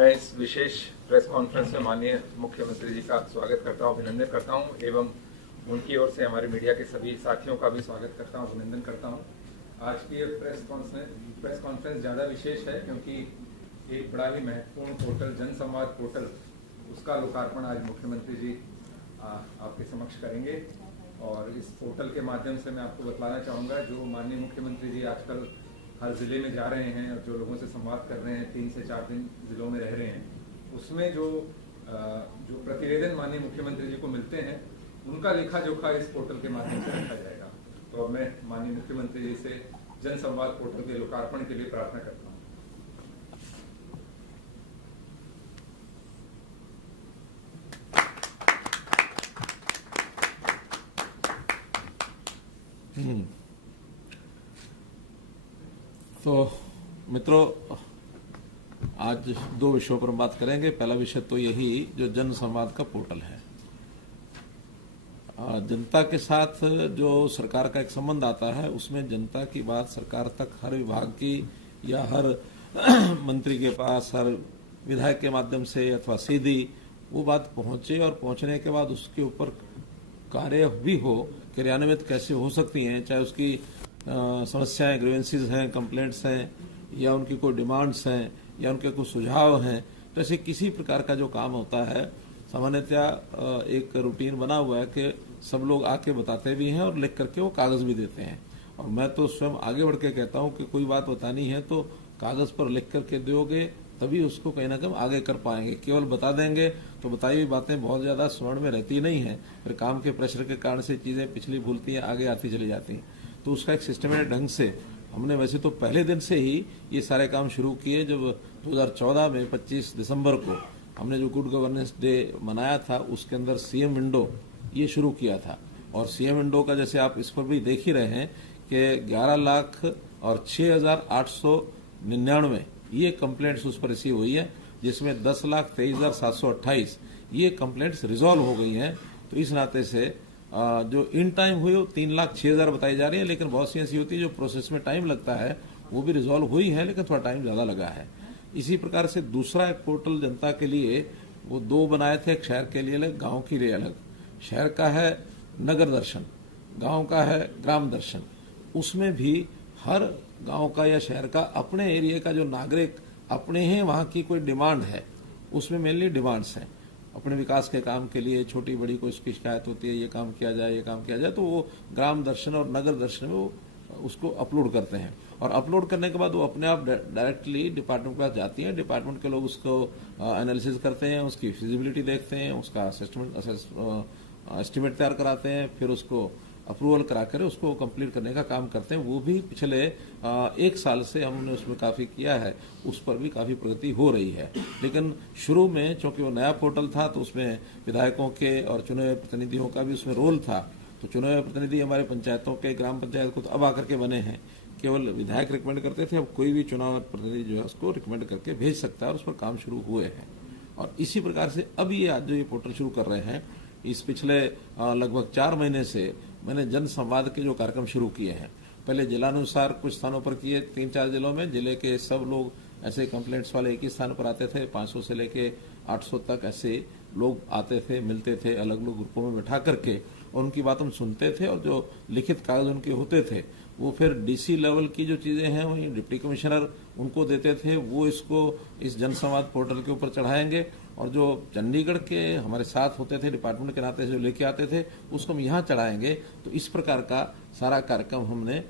मैं इस विशेष press conference में माननीय मुख्यमंत्री जी का स्वागत करता हूं, अभिनंदन करता हूं एवं उनकी ओर से हमारे मीडिया के सभी साथियों का भी स्वागत करता हूं, अभिनंदन करता हूं। आज की ये प्रेस कॉन्फ्रेंस ज़्यादा विशेष है क्योंकि एक बड़ा ही महत्वपूर्ण पोर्टल जन संवाद पोर्टल, उसका लोकार्पण आज मुख्यमंत्री जी आपके समक्ष करेंगे। और इस पोर्टल के माध्यम से मैं आपको बतलाना चाहूँगा, जो माननीय मुख्यमंत्री जी आजकल हर ज़िले में जा रहे हैं और जो लोगों से संवाद कर रहे हैं, 3 से 4 दिन ज़िलों में रह रहे हैं, उसमें जो प्रतिवेदन माननीय मुख्यमंत्री जी को मिलते हैं, उनका लेखा जोखा इस पोर्टल के माध्यम से रखा जाएगा। तो अब मैं माननीय मुख्यमंत्री जी से जन संवाद पोर्टल के लोकार्पण के लिए प्रार्थना करता हूँ। तो मित्रों, आज 2 विषयों पर बात करेंगे। पहला विषय तो यही जो जन संवाद का पोर्टल है। जनता के साथ जो सरकार का एक संबंध आता है, उसमें जनता की बात सरकार तक हर विभाग की या हर मंत्री के पास, हर विधायक के माध्यम से अथवा सीधी वो बात पहुंचे और पहुंचने के बाद उसके ऊपर कार्य भी हो, क्रियान्वित कैसे हो सकती हैं, चाहे उसकी समस्याएं, ग्रीवेंसेस हैं, कंप्लेंट्स हैं, या उनकी कोई डिमांड्स हैं, या उनके कुछ सुझाव हैं। तो ऐसे किसी प्रकार का जो काम होता है, सामान्यतः एक रूटीन बना हुआ है कि सब लोग आके बताते भी हैं और लिख करके वो कागज भी देते हैं। और मैं तो स्वयं आगे बढ़ के कहता हूं कि कोई बात बतानी है तो कागज पर लिख करके दोगे, तभी उसको कहीं ना कहीं आगे कर पाएंगे। केवल बता देंगे तो बताई हुई बातें बहुत ज्यादा स्मरण में रहती नहीं है, फिर काम के प्रेशर के कारण से चीजें पिछली भूलती हैं, आगे आती चली जाती हैं। तो उसका एक सिस्टमेटिक ढंग से हमने वैसे तो पहले दिन से ही ये सारे काम शुरू किए। जब 2014 में 25 दिसंबर को हमने जो गुड गवर्नेंस डे मनाया था, उसके अंदर सीएम विंडो ये शुरू किया था। और सीएम विंडो का जैसे आप इस पर भी देख ही रहे हैं कि 11 लाख और 6,899 ये कंप्लेंट्स उस पर रिसीव हुई है, जिसमें 10,23,728 ये कंप्लेंट्स रिजॉल्व हो गई हैं। तो इस नाते से जो इन टाइम हुई वो 3,06,000 बताई जा रही है, लेकिन बहुत सी ऐसी होती है जो प्रोसेस में टाइम लगता है, वो भी रिजॉल्व हुई है लेकिन थोड़ा टाइम ज्यादा लगा है। इसी प्रकार से दूसरा एक पोर्टल जनता के लिए वो 2 बनाए थे, एक शहर के लिए अलग, गांव के लिए अलग। शहर का है नगर दर्शन, गांव का है ग्राम दर्शन। उसमें भी हर गांव का या शहर का अपने एरिया का जो नागरिक अपने ही वहां की कोई डिमांड है, उसमें मेनली डिमांड्स हैं अपने विकास के काम के लिए, छोटी बड़ी कोई उसकी शिकायत होती है, ये काम किया जाए, ये काम किया जाए, तो वो ग्राम दर्शन और नगर दर्शन में वो उसको अपलोड करते हैं। और अपलोड करने के बाद वो अपने आप डायरेक्टली डिपार्टमेंट के पास जाती है। डिपार्टमेंट के लोग उसको एनालिसिस करते हैं, उसकी फिजिबिलिटी देखते हैं, उसका एस्टिमेट तैयार कराते हैं, फिर उसको अप्रूवल कराकर उसको कंप्लीट करने का काम करते हैं। वो भी पिछले 1 साल से हमने उसमें काफ़ी किया है, उस पर भी काफ़ी प्रगति हो रही है। लेकिन शुरू में चूंकि वो नया पोर्टल था, तो उसमें विधायकों के और चुने हुए प्रतिनिधियों का भी उसमें रोल था। तो चुने हुए प्रतिनिधि हमारे पंचायतों के, ग्राम पंचायत को तो अब आकर के बने हैं, केवल विधायक रिकमेंड करते थे, अब कोई भी चुनाव प्रतिनिधि जो है उसको रिकमेंड करके भेज सकता है और उस पर काम शुरू हुए हैं। और इसी प्रकार से अब ये आज जो ये पोर्टल शुरू कर रहे हैं, इस पिछले लगभग 4 महीने से मैंने जन संवाद के जो कार्यक्रम शुरू किए हैं, पहले जिलानुसार कुछ स्थानों पर किए, 3-4 जिलों में जिले के सब लोग ऐसे कंप्लेंट्स वाले एक ही स्थान पर आते थे। 500 से लेके 800 तक ऐसे लोग आते थे, मिलते थे, अलग अलग ग्रुपों में बैठा करके, और उनकी बात हम सुनते थे। और जो लिखित कागज उनके होते थे वो फिर डीसी लेवल की जो चीजें हैं वही डिप्टी कमिश्नर उनको देते थे, वो इसको इस जन संवाद पोर्टल के ऊपर चढ़ाएंगे। और जो चंडीगढ़ के हमारे साथ होते थे, डिपार्टमेंट के नाते से जो लेके आते थे, उसको हम यहाँ चढ़ाएंगे। तो इस प्रकार का सारा कार्यक्रम हमने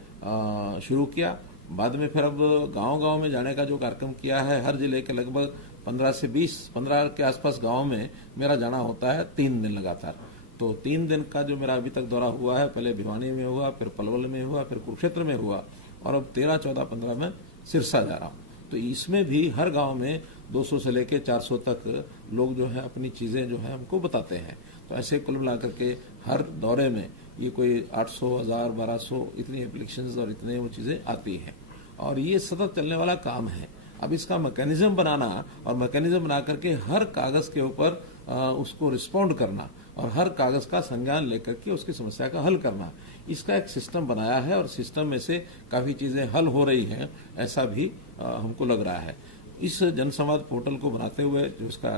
शुरू किया। बाद में फिर अब गांव-गांव में जाने का जो कार्यक्रम किया है, हर जिले के लगभग 15 से 15 के आसपास गाँव में मेरा जाना होता है 3 दिन लगातार। तो 3 दिन का जो मेरा अभी तक दौरा हुआ है, पहले भिवानी में हुआ, फिर पलवल में हुआ, फिर कुरुक्षेत्र में हुआ, और अब 13, 14, 15 में सिरसा जा रहा हूँ। तो इसमें भी हर गांव में 200 से लेके 400 तक लोग जो है अपनी चीजें जो है हमको बताते हैं। तो ऐसे कुल मिलाकर के हर दौरे में ये कोई 800, 1000, 1200 इतनी एप्लीकेशंस और इतने वो चीजें आती हैं, और ये सतत चलने वाला काम है। अब इसका मैकेनिज्म बनाना और मैकेनिज्म बना करके हर कागज के ऊपर उसको रिस्पॉन्ड करना और हर कागज का संज्ञान लेकर के उसकी समस्या का हल करना, इसका एक सिस्टम बनाया है और सिस्टम में से काफी चीजें हल हो रही हैं, ऐसा भी हमको लग रहा है। इस जनसंवाद पोर्टल को बनाते हुए जो इसका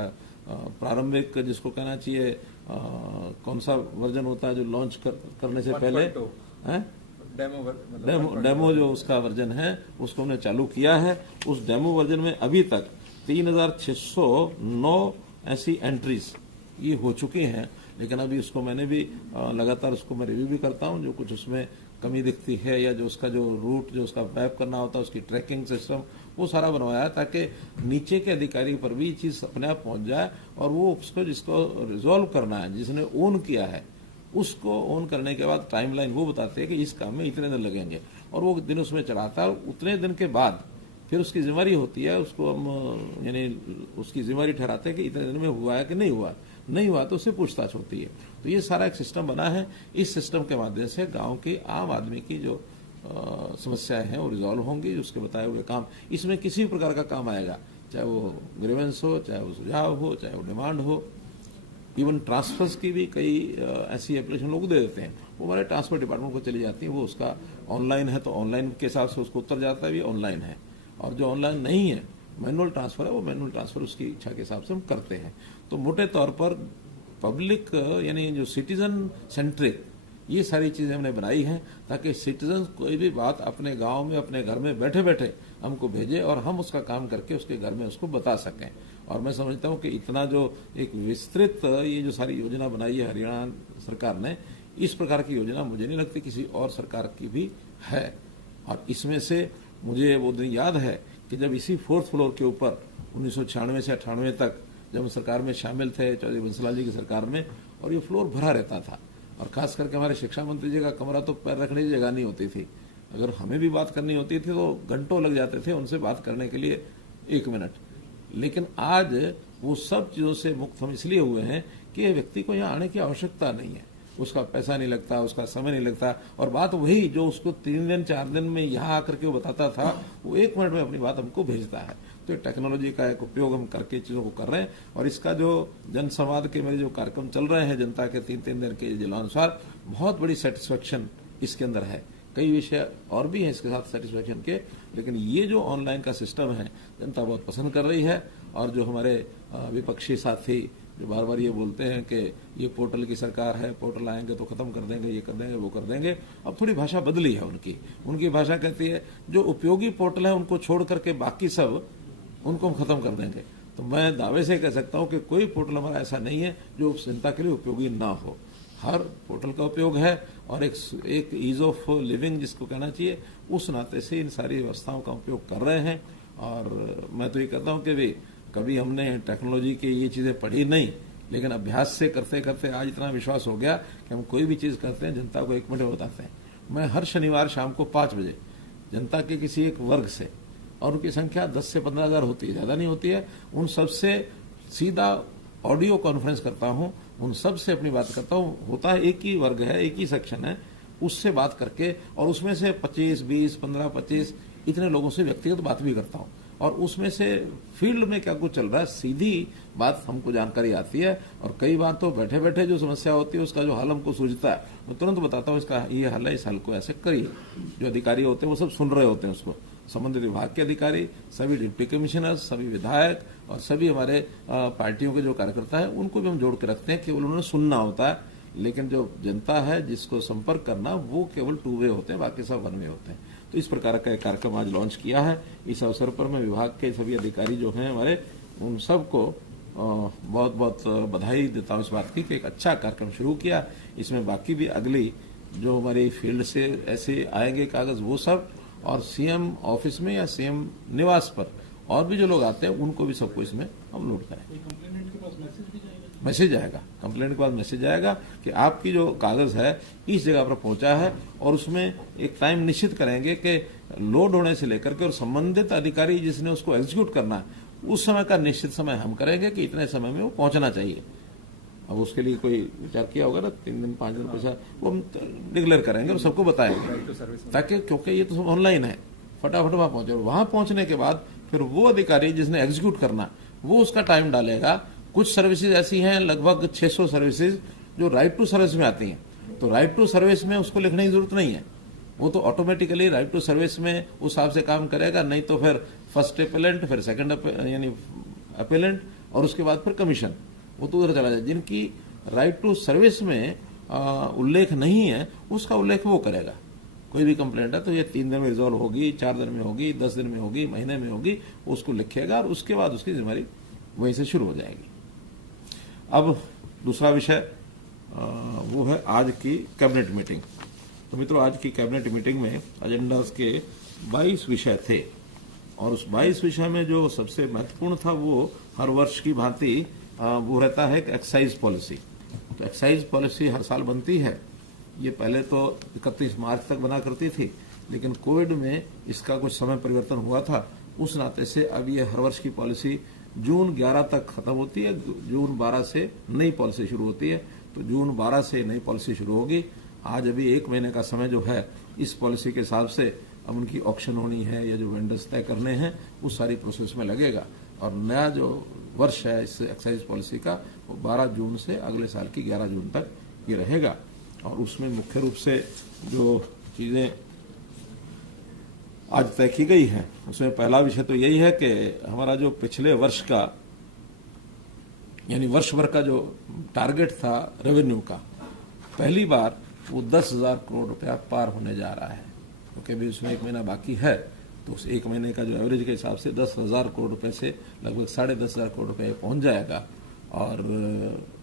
प्रारंभिक जिसको कहना चाहिए कौन सा वर्जन होता है जो लॉन्च करने से पहले डेमो जो उसका वर्जन है उसको हमने चालू किया है। उस डेमो वर्जन में अभी तक 3609 ऐसी एंट्रीज ये हो चुकी हैं, लेकिन अभी उसको मैंने भी लगातार उसको मैं रिव्यू भी करता हूं, जो कुछ उसमें कमी दिखती है या जो उसका जो रूट जो उसका मैप करना होता है उसकी ट्रैकिंग सिस्टम वो सारा बनवाया ताकि नीचे के अधिकारी पर भी ये चीज अपने आप पहुंच जाए और वो उसको जिसको रिजॉल्व करना है जिसने ओन किया है उसको ऑन करने के बाद टाइमलाइन वो बताते हैं कि इस काम में इतने दिन लगेंगे और वो दिन उसमें चढ़ाता है। उतने दिन के बाद फिर उसकी जिम्मेदारी होती है, उसको हम यानी उसकी जिम्मेदारी ठहराते हैं कि इतने दिन में हुआ है कि नहीं हुआ, नहीं हुआ तो उससे पूछताछ होती है। तो ये सारा एक सिस्टम बना है। इस सिस्टम के माध्यम से गांव के आम आदमी की जो समस्याएं हैं वो रिजॉल्व होंगी, उसके बताए हुए काम। इसमें किसी भी प्रकार का काम आएगा, चाहे वो ग्रीवेंस हो, चाहे वो सुझाव हो, चाहे वो डिमांड हो, इवन ट्रांसफर्स की भी कई ऐसी एप्लीकेशन लोग दे देते हैं, वो हमारे ट्रांसफर डिपार्टमेंट को चली जाती है। वो उसका ऑनलाइन है तो ऑनलाइन के हिसाब से उसको उत्तर जाता है, भी ऑनलाइन है। और जो ऑनलाइन नहीं है मैनुअल ट्रांसफर है, वो मैनुअल ट्रांसफर उसकी इच्छा के हिसाब से हम करते हैं। तो मोटे तौर पर पब्लिक यानी जो सिटीजन सेंट्रिक ये सारी चीजें हमने बनाई हैं ताकि सिटीजन कोई भी बात अपने गांव में अपने घर में बैठे बैठे हमको भेजे और हम उसका काम करके उसके घर में उसको बता सकें। और मैं समझता हूं कि इतना जो एक विस्तृत ये जो सारी योजना बनाई है हरियाणा सरकार ने, इस प्रकार की योजना मुझे नहीं लगती किसी और सरकार की भी है। और इसमें से मुझे वो दिन याद है कि जब इसी 4th फ्लोर के ऊपर 1996 से 98 तक जब हम सरकार में शामिल थे चौधरी बंसीलाल जी की सरकार में, और ये फ्लोर भरा रहता था और खास करके हमारे शिक्षा मंत्री जी का कमरा तो पैर रखने की जगह नहीं होती थी। अगर हमें भी बात करनी होती थी तो घंटों लग जाते थे उनसे बात करने के लिए 1 मिनट। लेकिन आज वो सब चीजों से मुक्त हम इसलिए हुए हैं कि व्यक्ति को यहाँ आने की आवश्यकता नहीं है, उसका पैसा नहीं लगता, उसका समय नहीं लगता। और बात वही जो उसको 3 दिन 4 दिन में यहाँ आकर के वो बताता था, वो 1 मिनट में अपनी बात हमको भेजता है। तो टेक्नोलॉजी का एक उपयोग हम करके चीजों को कर रहे हैं। और इसका जो जनसंवाद के मेरे जो कार्यक्रम चल रहे हैं जनता के 3-3 दिन के जिलानुसार, बहुत बड़ी सेटिस्फेक्शन इसके अंदर है। कई विषय और भी हैं इसके साथ सेटिस्फेक्शन के, लेकिन ये जो ऑनलाइन का सिस्टम है जनता बहुत पसंद कर रही है। और जो हमारे विपक्षी साथी जो बार बार ये बोलते हैं कि ये पोर्टल की सरकार है, पोर्टल आएंगे तो खत्म कर देंगे, ये कर देंगे, वो कर देंगे, अब थोड़ी भाषा बदली है उनकी भाषा कहती है जो उपयोगी पोर्टल है उनको छोड़ करके बाकी सब उनको हम खत्म कर देंगे। तो मैं दावे से कह सकता हूं कि कोई पोर्टल हमारा ऐसा नहीं है जो जनता के लिए उपयोगी ना हो। हर पोर्टल का उपयोग है और एक ईज ऑफ लिविंग जिसको कहना चाहिए, उस नाते से इन सारी व्यवस्थाओं का उपयोग कर रहे हैं। और मैं तो ये कहता हूं कि भाई कभी हमने टेक्नोलॉजी की ये चीजें पढ़ी नहीं, लेकिन अभ्यास से करते करते आज इतना विश्वास हो गया कि हम कोई भी चीज करते हैं जनता को 1 मिनट में बताते हैं। मैं हर शनिवार शाम को 5 बजे जनता के किसी एक वर्ग से, और उनकी संख्या 10 से 15 हजार होती है, ज्यादा नहीं होती है, उन सबसे सीधा ऑडियो कॉन्फ्रेंस करता हूं, उन सब से अपनी बात करता हूं। होता है एक ही वर्ग है, एक ही सेक्शन है, उससे बात करके और उसमें से 25, 20, 15, 25 इतने लोगों से व्यक्तिगत बात भी करता हूं। और उसमें से फील्ड में क्या कुछ चल रहा है सीधी बात हमको जानकारी आती है। और कई बार तो बैठे बैठे जो समस्या होती है उसका जो हल हमको सूझता है, मैं तुरंत बताता हूँ इसका ये हल है, इस हल को ऐसे करिए। जो अधिकारी होते हैं वो सब सुन रहे होते हैं उसको, संबंधित विभाग के अधिकारी, सभी डिप्टी कमिश्नर्स, सभी विधायक और सभी हमारे पार्टियों के जो कार्यकर्ता है उनको भी हम जोड़ के रखते हैं। केवल उन्होंने सुनना होता है, लेकिन जो जनता है जिसको संपर्क करना वो केवल 2 वे होते हैं, बाकी सब 1 वे होते हैं। तो इस प्रकार का एक कार्यक्रम आज लॉन्च किया है। इस अवसर पर मैं विभाग के सभी अधिकारी जो हैं हमारे, उन सबको बहुत बहुत बधाई देता हूं इस बात की कि एक अच्छा कार्यक्रम शुरू किया। इसमें बाकी भी अगली जो हमारी फील्ड से ऐसे आएंगे कागज वो सब, और सीएम ऑफिस में या सीएम निवास पर और भी जो लोग आते हैं उनको भी सबको इसमें हम लोड करें। मैसेज आएगा, कंप्लेंट के बाद मैसेज आएगा कि आपकी जो कागज है इस जगह पर पहुंचा है, और उसमें एक टाइम निश्चित करेंगे कि लोड होने से लेकर के और संबंधित अधिकारी जिसने उसको एग्जीक्यूट करना है उस समय का निश्चित समय हम करेंगे कि इतने समय में वो पहुंचना चाहिए। अब उसके लिए कोई विचार किया होगा ना, 3 दिन 5 दिन पैसा वो हम डिक्लेयर करेंगे और सबको बताएंगे, ताकि क्योंकि ये तो सब ऑनलाइन है, फटाफट वहां पहुंचे। वहां पहुंचने के बाद फिर वो अधिकारी जिसने एग्जीक्यूट करना वो उसका टाइम डालेगा। कुछ सर्विसेज ऐसी हैं, लगभग 600 सर्विसेज जो राइट टू सर्विस में आती हैं, तो राइट टू सर्विस में उसको लिखने की जरूरत नहीं है, वो तो ऑटोमेटिकली राइट टू सर्विस में उस हिसाब से काम करेगा। नहीं तो फिर फर्स्ट अपेलेंट, फिर सेकंड यानी अपेलेंट, और उसके बाद फिर कमीशन, वो तो उधर चला जाए। जिनकी राइट टू सर्विस में उल्लेख नहीं है उसका उल्लेख वो करेगा। कोई भी कंप्लेंट है तो ये 3 दिन में रिजॉल्व होगी, 4 दिन में होगी, 10 दिन में होगी, महीने में होगी, उसको लिखेगा और उसके बाद उसकी जिम्मेदारी वहीं से शुरू हो जाएगी। अब दूसरा विषय वो है आज की कैबिनेट मीटिंग। तो मित्रों, आज की कैबिनेट मीटिंग में एजेंडास के 22 विषय थे और उस 22 विषय में जो सबसे महत्वपूर्ण था वो हर वर्ष की भांति वो रहता है एक्साइज पॉलिसी। तो एक्साइज पॉलिसी हर साल बनती है। ये पहले तो 31 मार्च तक बना करती थी, लेकिन कोविड में इसका कुछ समय परिवर्तन हुआ था, उस नाते से अब ये हर वर्ष की पॉलिसी जून 11 तक खत्म होती है। जून 12 से नई पॉलिसी शुरू होती है। तो जून 12 से नई पॉलिसी शुरू होगी। आज अभी 1 महीने का समय जो है इस पॉलिसी के हिसाब से अब उनकी ऑक्शन होनी है या जो वेंडर्स तय करने हैं उस सारी प्रोसेस में लगेगा। और नया जो वर्ष है इस एक्साइज पॉलिसी का वो 12 जून से अगले साल की 11 जून तक ये रहेगा। और उसमें मुख्य रूप से जो चीजें आज तय की गई है उसमें पहला विषय तो यही है कि हमारा जो पिछले वर्ष का यानी वर्ष भर का जो टारगेट था रेवेन्यू का, पहली बार वो 10,000 करोड़ रुपया पार होने जा रहा है। क्योंकि अभी उसमें 1 महीना बाकी है, तो उस 1 महीने का जो एवरेज के हिसाब से 10,000 करोड़ रुपए से लगभग 10,500 करोड़ रुपए पहुंच जाएगा। और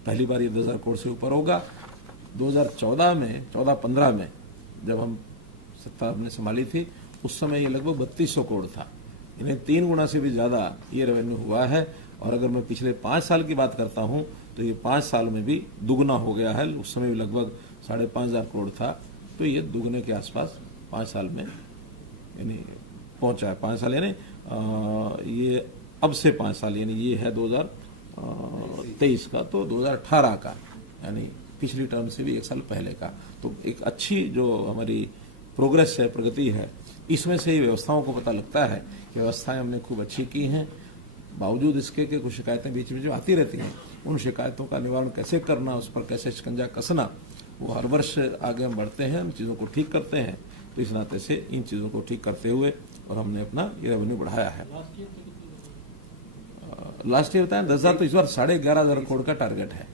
पहली बार ये 10,000 करोड़ से ऊपर होगा। 2014 में 14-15 में जब हम सत्ता हमने संभाली थी उस समय ये लगभग 3200 करोड़ था। इन्हें 3 गुना से भी ज्यादा ये रेवेन्यू हुआ है। और अगर मैं पिछले 5 साल की बात करता हूं तो ये 5 साल में भी दुगना हो गया है। उस समय भी लगभग 5,500 करोड़ था, तो ये दुगने के आसपास 5 साल में यानी पहुंचा है। 5 साल यानी ये अब से 5 साल यानी ये है 2023 का, तो 2018 का यानी पिछली टर्म से भी 1 साल पहले का। तो एक अच्छी जो हमारी प्रोग्रेस है, प्रगति है, इसमें से ही व्यवस्थाओं को पता लगता है कि व्यवस्थाएं हमने खूब अच्छी की हैं। बावजूद इसके कि कुछ शिकायतें बीच में जो आती रहती हैं, उन शिकायतों का निवारण कैसे करना, उस पर कैसे शिकंजा कसना, वो हर वर्ष आगे हम बढ़ते हैं, उन चीज़ों को ठीक करते हैं। तो इस नाते से इन चीज़ों को ठीक करते हुए और हमने अपना ये रेवेन्यू बढ़ाया है। लास्ट ईयर बताया 10,000, तो इस बार 11,500 करोड़ का टारगेट है।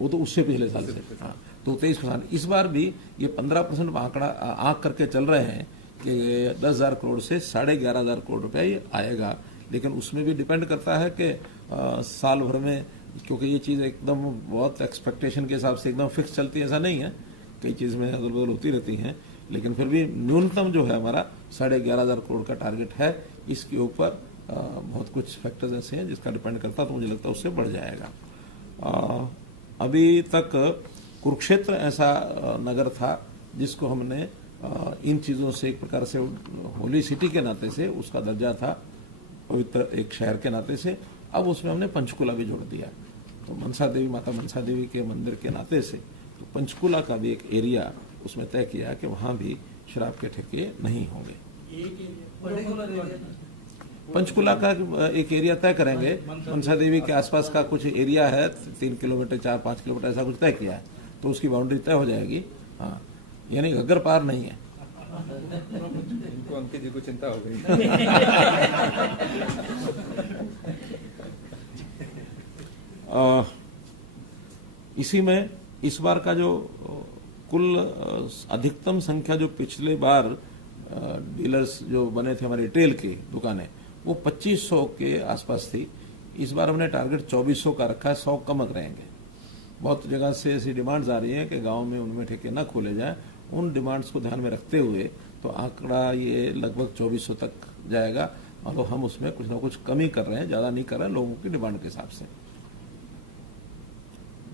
वो तो उससे पिछले साल से, हाँ, तो 23%। इस बार भी ये 15% आंकड़ा आंक करके चल रहे हैं कि 10,000 करोड़ से 11,500 करोड़ रुपया ये आएगा। लेकिन उसमें भी डिपेंड करता है कि साल भर में, क्योंकि ये चीज़ एकदम बहुत एक्सपेक्टेशन के हिसाब से एकदम फिक्स चलती है ऐसा नहीं है, कई चीज़ में अदल बदल होती रहती हैं। लेकिन फिर भी न्यूनतम जो है हमारा 11,500 करोड़ का टारगेट है। इसके ऊपर बहुत कुछ फैक्टर्स ऐसे हैं जिसका डिपेंड करता है, तो मुझे लगता है उससे बढ़ जाएगा। अभी तक कुरुक्षेत्र ऐसा नगर था जिसको हमने इन चीज़ों से एक प्रकार से होली सिटी के नाते से उसका दर्जा था, पवित्र एक शहर के नाते से। अब उसमें हमने पंचकुला भी जोड़ दिया। तो मनसा देवी, माता मनसा देवी के मंदिर के नाते से तो पंचकुला का भी एक एरिया उसमें तय किया कि वहाँ भी शराब के ठेके नहीं होंगे। पंचकुला का एक एरिया तय करेंगे। मनसा देवी के आसपास का कुछ एरिया है, 3 किलोमीटर 4-5 किलोमीटर ऐसा कुछ तय किया है, तो उसकी बाउंड्री तय हो जाएगी। हाँ, यानी घग्गर पार नहीं है। इनको अंकित जी को चिंता हो गई। इसी में इस बार का जो कुल अधिकतम संख्या जो पिछले बार डीलर्स जो बने थे हमारे रिटेल की दुकानें, वो 2500 के आसपास थी। इस बार हमने टारगेट 2400 का रखा है, 100 कम रहेंगे। बहुत जगह से ऐसी डिमांड्स आ रही हैं कि गांव में उनमें ठेके न खोले जाएं। उन डिमांड्स को ध्यान में रखते हुए तो आंकड़ा ये लगभग 2400 तक जाएगा। और तो हम उसमें कुछ ना कुछ कमी कर रहे हैं, ज़्यादा नहीं कर रहे हैं, लोगों की डिमांड के हिसाब से।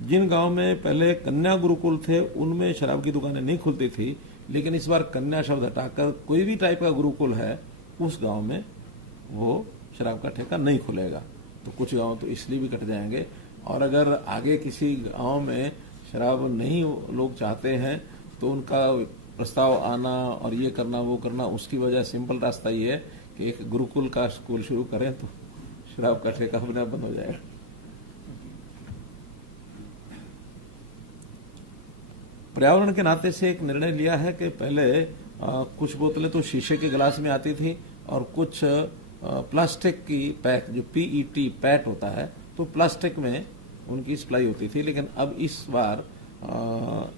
जिन गांव में पहले कन्या गुरुकुल थे उनमें शराब की दुकानें नहीं खुलती थी, लेकिन इस बार कन्या शब्द हटाकर कोई भी टाइप का गुरुकुल है उस गांव में वो शराब का ठेका नहीं खुलेगा। तो कुछ गांव तो इसलिए भी कट जाएंगे। और अगर आगे किसी गांव में शराब नहीं लोग चाहते हैं तो उनका प्रस्ताव आना और ये करना वो करना, उसकी वजह सिंपल रास्ता ये है कि एक गुरुकुल का स्कूल शुरू करें तो शराब का ठेका अपने आप बंद हो जाएगा। पर्यावरण के नाते से एक निर्णय लिया है कि पहले कुछ बोतलें तो शीशे के गिलास में आती थी और कुछ प्लास्टिक की पैक, जो पीईटी पैट होता है, तो प्लास्टिक में उनकी सप्लाई होती थी। लेकिन अब इस बार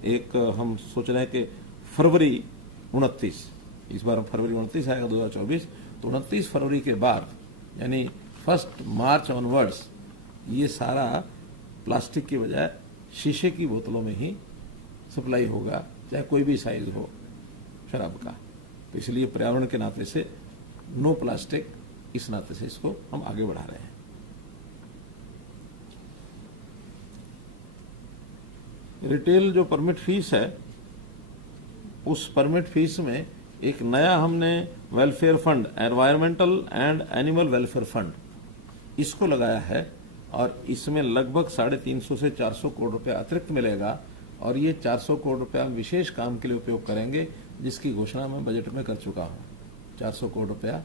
एक हम सोच रहे हैं कि फरवरी 29, इस बार फरवरी 29 आएगा 2024, तो 29 फरवरी के बाद यानी 1 मार्च ऑनवर्ड्स ये सारा प्लास्टिक की बजाय शीशे की बोतलों में ही सप्लाई होगा, चाहे कोई भी साइज हो शराब का। तो इसलिए पर्यावरण के नाते से नो प्लास्टिक, इस नाते से इसको हम आगे बढ़ा रहे हैं। रिटेल जो परमिट फीस है, उस परमिट फीस में एक नया हमने welfare fund, environmental and animal welfare fund, इसको लगाया है और इसमें लगभग 350 से 400 करोड़ रुपया अतिरिक्त मिलेगा और ये 400 करोड़ रुपया हम विशेष काम के लिए उपयोग करेंगे, जिसकी घोषणा मैं बजट में कर चुका हूँ। 400 करोड़ रुपया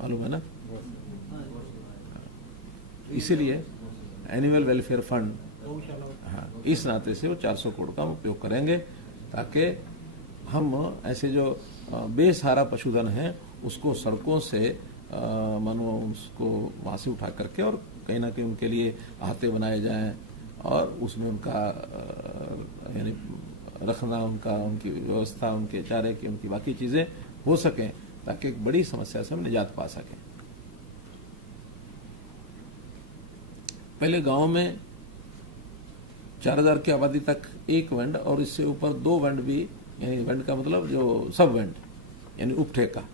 मालूम है ना? इसीलिए एनिमल वेलफेयर फंड, हाँ, इस नाते से वो 400 करोड़ का हम उपयोग करेंगे ताकि हम ऐसे जो बेसहारा पशुधन है उसको सड़कों से मानो उसको वहाँ से उठा करके और कहीं ना कहीं उनके लिए आहते बनाए जाएं और उसमें उनका यानी रखना, उनकी व्यवस्था, उनके चारे की, उनकी बाकी चीजें हो सकें ताकि एक बड़ी समस्या से हम निजात पा सकें। पहले गांव में 4000 की आबादी तक एक वेंड और इससे ऊपर 2 वेंड भी, यानी वेंड का मतलब जो सब वेंड यानी उपठेका,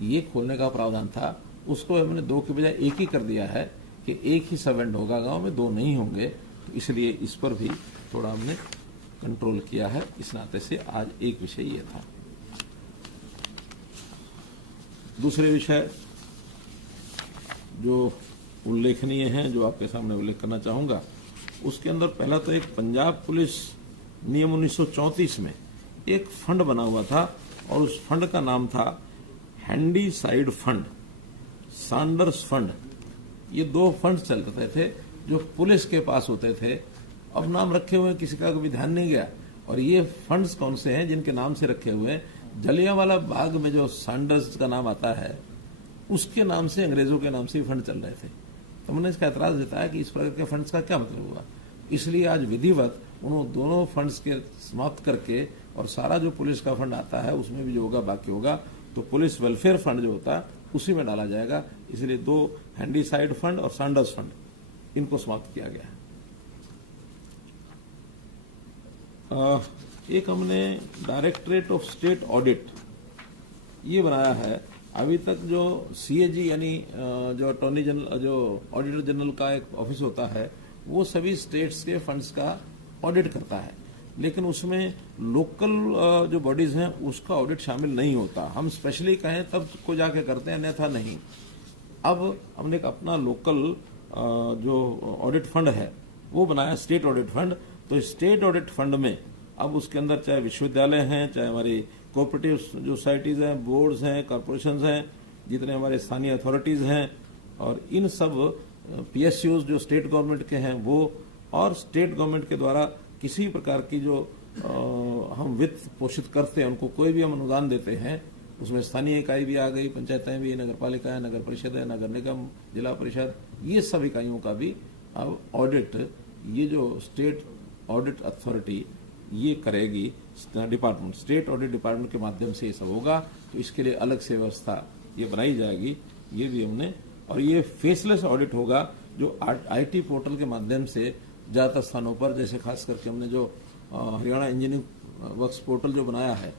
ये खोलने का प्रावधान था। उसको हमने 2 की बजाय 1 ही कर दिया है कि 1 ही सब वेंड होगा गांव में, 2 नहीं होंगे। तो इसलिए इस पर भी थोड़ा हमने कंट्रोल किया है। इस नाते से आज एक विषय ये था। दूसरे विषय जो उल्लेखनीय हैं, जो आपके सामने उल्लेख करना चाहूंगा, उसके अंदर पहला तो एक पंजाब पुलिस नियम 1934 में एक फंड बना हुआ था और उस फंड का नाम था handy side fund, Sanders fund. ये 2 फंड चल रहे थे जो पुलिस के पास होते थे। अब नाम रखे हुए किसी का कभी ध्यान नहीं गया। और ये फंड्स कौन से हैं जिनके नाम से रखे हुए हैं? जलियांवाला बाग में जो सैंडर्स का नाम आता है उसके नाम से, अंग्रेजों के नाम से फंड चल रहे थे। तो हमने इसका एतराज जताया कि इस प्रकार के फंड्स का क्या मतलब हुआ। इसलिए आज विधिवत उन दोनों फंड्स के समाप्त करके और सारा जो पुलिस का फंड आता है उसमें भी जो होगा बाकी होगा तो पुलिस वेलफेयर फंड जो होता है उसी में डाला जाएगा। इसलिए 2 हैंडीसाइड फंड और सैंडर्स फंड, इनको समाप्त किया गया है। एक हमने डायरेक्टरेट ऑफ स्टेट ऑडिट ये बनाया है। अभी तक जो सीएजी यानी जो अटॉर्नी जनरल, जो ऑडिटर जनरल का एक ऑफिस होता है, वो सभी स्टेट्स के फंड्स का ऑडिट करता है, लेकिन उसमें लोकल जो बॉडीज हैं उसका ऑडिट शामिल नहीं होता। हम स्पेशली कहें तब को जाके करते हैं, अन्यथा नहीं। अब हमने एक अपना लोकल जो ऑडिट फंड है वो बनाया, स्टेट ऑडिट फंड। तो स्टेट ऑडिट फंड में अब उसके अंदर चाहे विश्वविद्यालय हैं, चाहे हमारी कोऑपरेटिव जो सोसाइटीज हैं, बोर्ड्स हैं, कॉरपोरेशंस हैं, जितने हमारे स्थानीय अथॉरिटीज हैं, और इन सब पीएसयूज जो स्टेट गवर्नमेंट के हैं वो, और स्टेट गवर्नमेंट के द्वारा किसी प्रकार की जो हम वित्त पोषित करते हैं, उनको कोई भी हम अनुदान देते हैं, उसमें स्थानीय इकाई भी आ गई, पंचायतें भी, नगर पालिका है, नगर परिषद है, नगर निगम, जिला परिषद, ये सब इकाइयों का भी अब ऑडिट, ये जो स्टेट ऑडिट अथॉरिटी ये करेगी। डिपार्टमेंट, स्टेट ऑडिट डिपार्टमेंट के माध्यम से ये सब होगा। तो इसके लिए अलग से व्यवस्था ये बनाई जाएगी, ये भी हमने। और ये फेसलेस ऑडिट होगा जो आईटी पोर्टल के माध्यम से ज्यादातर स्थानों पर, जैसे खास करके हमने जो हरियाणा इंजीनियरिंग वर्क्स पोर्टल जो बनाया है,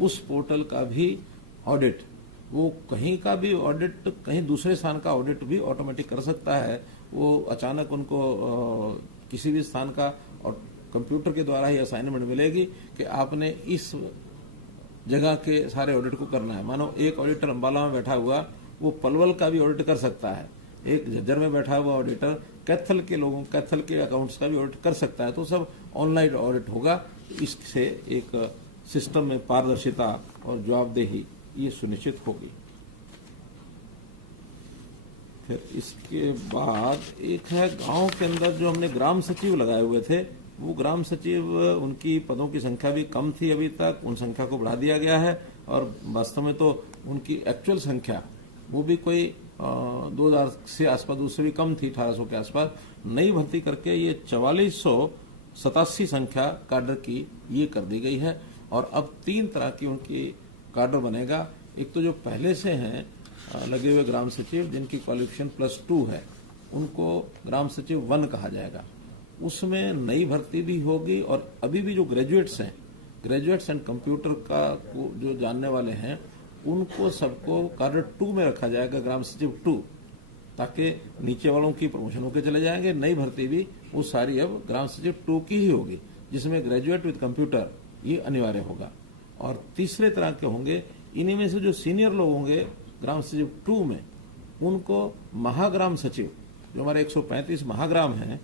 उस पोर्टल का भी ऑडिट, वो कहीं का भी ऑडिट, कहीं दूसरे स्थान का ऑडिट भी ऑटोमेटिक कर सकता है। वो अचानक उनको किसी भी स्थान का और कंप्यूटर के द्वारा ही असाइनमेंट मिलेगी कि आपने इस जगह के सारे ऑडिट को करना है। मानो एक ऑडिटर अंबाला में बैठा हुआ, वो पलवल का भी ऑडिट कर सकता है। एक झज्जर में बैठा हुआ ऑडिटर कैथल के लोगों, कैथल के अकाउंट्स का भी ऑडिट कर सकता है। तो सब ऑनलाइन ऑडिट होगा। इससे एक सिस्टम में पारदर्शिता और जवाबदेही ये सुनिश्चित होगी। फिर इसके बाद एक है गांव के अंदर जो हमने ग्राम सचिव लगाए हुए थे, वो ग्राम सचिव उनकी पदों की संख्या भी कम थी अभी तक, उन संख्या को बढ़ा दिया गया है और वास्तव में तो उनकी एक्चुअल संख्या वो भी कोई 2000 से आसपास, उससे भी कम थी, 1800 के आसपास। नई भर्ती करके ये 4487 संख्या काडर की ये कर दी गई है और अब 3 तरह की उनकी काडर बनेगा। एक तो जो पहले से हैं लगे हुए ग्राम सचिव जिनकी क्वालिफिकेशन +2 है, उनको ग्राम सचिव 1 कहा जाएगा। उसमें नई भर्ती भी होगी और अभी भी जो ग्रेजुएट्स हैं, ग्रेजुएट्स एंड कंप्यूटर का जो जानने वाले हैं, उनको सबको काडर 2 में रखा जाएगा, ग्राम सचिव 2, ताकि नीचे वालों की प्रमोशन होकर चले जाएंगे। नई भर्ती भी वो सारी अब ग्राम सचिव 2 की ही होगी, जिसमें ग्रेजुएट विद कंप्यूटर ये अनिवार्य होगा। और तीसरे तरह के होंगे, इन्हीं में से जो सीनियर लोग होंगे ग्राम सचिव 2 में, उनको महाग्राम सचिव, जो हमारे 135 महाग्राम हैं,